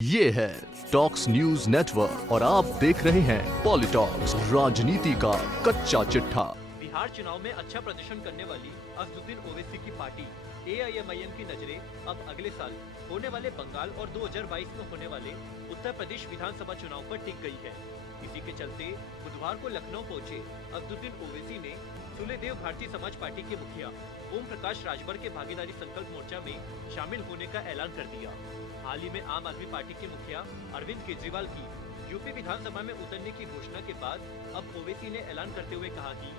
ये है talks news network और आप देख रहे हैं पॉलिटॉक्स, राजनीति का कच्चा चिट्ठा। बिहार चुनाव में अच्छा प्रदर्शन करने वाली असदुद्दीन ओवैसी की पार्टी एआईएमआईएम की नजरें अब अगले साल होने वाले बंगाल और 2022 में होने वाले उत्तर प्रदेश विधानसभा चुनाव पर टिक गई है। इसी के चलते बुधवार को लखनऊ पहुंचे असदुद्दीन ओवैसी ने सुलेदेव भारतीय समाज पार्टी के मुखिया ओम प्रकाश राजभर के भागीदारी संकल्प मोर्चा में शामिल होने का ऐलान कर दिया। हाल ही में आम आदमी पार्टी के मुखिया अरविंद केजरीवाल की यूपी विधानसभा में उतरने की घोषणा के बाद अब ओवैसी ने ऐलान करते हुए कहा कि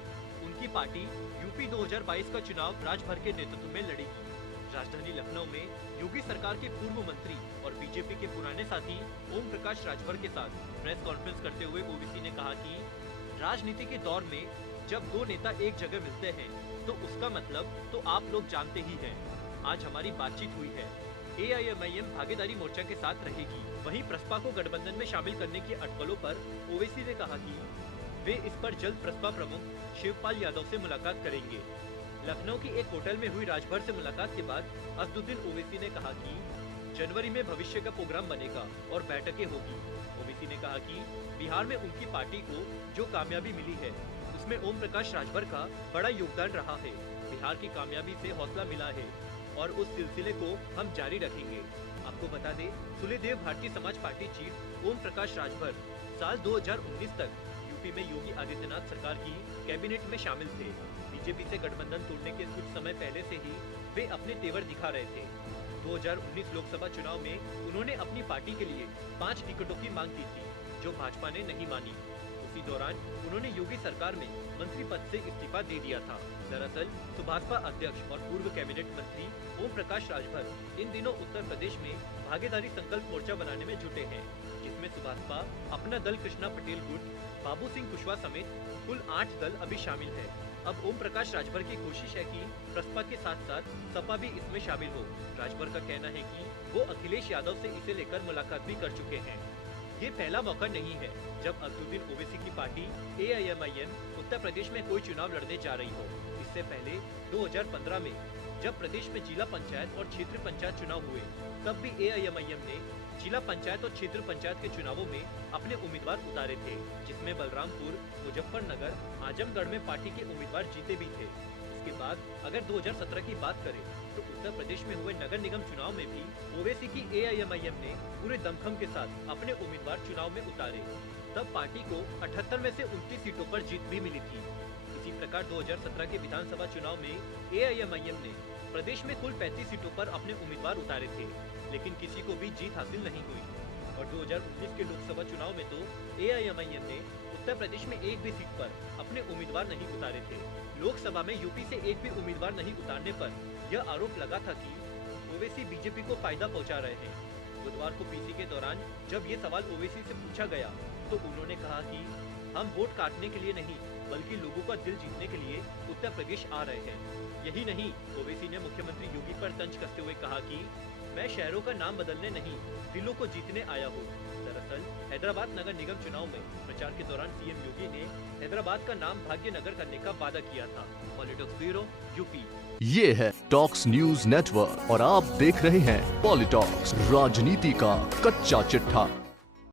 उनकी पार्टी यूपी 2022 का चुनाव राजभर के नेतृत्व में लड़ेगी। राजधानी लखनऊ में योगी सरकार के पूर्व मंत्री और बीजेपी के पुराने साथी ओम प्रकाश राजभर के साथ प्रेस कॉन्फ्रेंस करते हुए ओवैसी ने कहा कि राजनीति के दौर में जब दो नेता एक जगह मिलते हैं तो उसका मतलब तो आप लोग जानते ही हैं। आज हमारी बातचीत हुई है, एआईएमआईएम भागीदारी मोर्चा के साथ रहेगी। वहीं प्रसपा को गठबंधन में शामिल करने की अटकलों पर ओवैसी ने कहा कि वे इस पर जल्द प्रसपा प्रमुख शिवपाल यादव से मुलाकात करेंगे। लखनऊ की एक होटल में हुई राजभर से मुलाकात के बाद असदुद्दीन ओवैसी ने कहा कि जनवरी में भविष्य का प्रोग्राम बनेगा और बैठकें होगी। ओवैसी ने कहा कि बिहार में उनकी पार्टी को जो कामयाबी मिली है उसमें ओम प्रकाश राजभर का बड़ा योगदान रहा है। बिहार की कामयाबी से हौसला मिला है और उस सिलसिले को हम जारी रखेंगे। आपको बता दें, सुलेदेव भारतीय समाज पार्टी चीफ ओम प्रकाश राजभर साल 2019 तक यूपी में योगी आदित्यनाथ सरकार की कैबिनेट में शामिल थे। बीजेपी से गठबंधन तोड़ने के कुछ समय पहले से ही वे अपने तेवर दिखा रहे थे। 2019 लोकसभा चुनाव में उन्होंने अपनी पार्टी के लिए 5 टिकटों की मांग की थी, जो भाजपा ने नहीं मानी। उसी दौरान उन्होंने योगी सरकार में मंत्री पद से इस्तीफा दे दिया था। दरअसल सुभाषपा अध्यक्ष और पूर्व कैबिनेट मंत्री ओम प्रकाश राजभर इन दिनों उत्तर प्रदेश में भागीदारी संकल्प मोर्चा बनाने में जुटे हैं, जिसमें सुभाषपा, अपना दल कृष्णा पटेल गुट, बाबू सिंह कुशवाहा समेत कुल 8 दल अभी शामिल है। अब ओम प्रकाश राजभर की कोशिश है कि प्रसपा के साथ साथ सपा भी इसमें शामिल हो। राजभर का कहना है कि वो अखिलेश यादव से इसे लेकर मुलाकात भी कर चुके हैं। ये पहला मौका नहीं है जब असदुद्दीन ओवैसी की पार्टी एआईएमआईएम उत्तर प्रदेश में कोई चुनाव लड़ने जा रही हो। इससे पहले 2015 में जब प्रदेश में जिला पंचायत और क्षेत्र पंचायत चुनाव हुए, तब भी एआईएमआईएम ने जिला पंचायत और क्षेत्र पंचायत के चुनावों में अपने उम्मीदवार उतारे थे, जिसमें बलरामपुर, मुजफ्फरनगर, आजमगढ़ में पार्टी के उम्मीदवार जीते भी थे। इसके बाद अगर 2017 की बात करें तो उत्तर प्रदेश में हुए नगर निगम चुनाव में भी ओवैसी की एआईएमआईएम ने पूरे दमखम के साथ अपने उम्मीदवार चुनाव में उतारे। तब पार्टी को 78 में से 29 सीटों पर जीत भी मिली थी। इसी प्रकार 2017 के विधानसभा चुनाव में एआईएमआईएम ने प्रदेश में कुल 35 सीटों पर अपने उम्मीदवार उतारे थे, लेकिन किसी को भी जीत हासिल नहीं हुई। और 2019 के लोकसभा चुनाव में तो एआईएमआईएम ने उत्तर प्रदेश में एक भी सीट पर अपने उम्मीदवार नहीं उतारे थे। लोकसभा में यूपी से एक भी उम्मीदवार नहीं उतारने पर यह आरोप लगा था कि ओवैसी बीजेपी को फायदा पहुंचा रहे हैं। बुधवार को पीसी के दौरान जब ये सवाल ओवैसी से पूछा गया तो उन्होंने कहा कि हम वोट काटने के लिए नहीं बल्कि लोगों का दिल जीतने के लिए उत्तर प्रदेश आ रहे हैं। यही नहीं, ओवैसी ने मुख्यमंत्री योगी पर तंज कसते हुए कहा कि मैं शहरों का नाम बदलने नहीं, दिलों को जीतने आया हूँ। दरअसल हैदराबाद नगर निगम चुनाव में प्रचार के दौरान सीएम योगी ने हैदराबाद का नाम भाग्य नगर करने का वादा किया था। Politics bureau, UP. ये है टॉक्स न्यूज नेटवर्क और आप देख रहे हैं पॉलिटॉक्स, राजनीति का कच्चा चिट्ठा।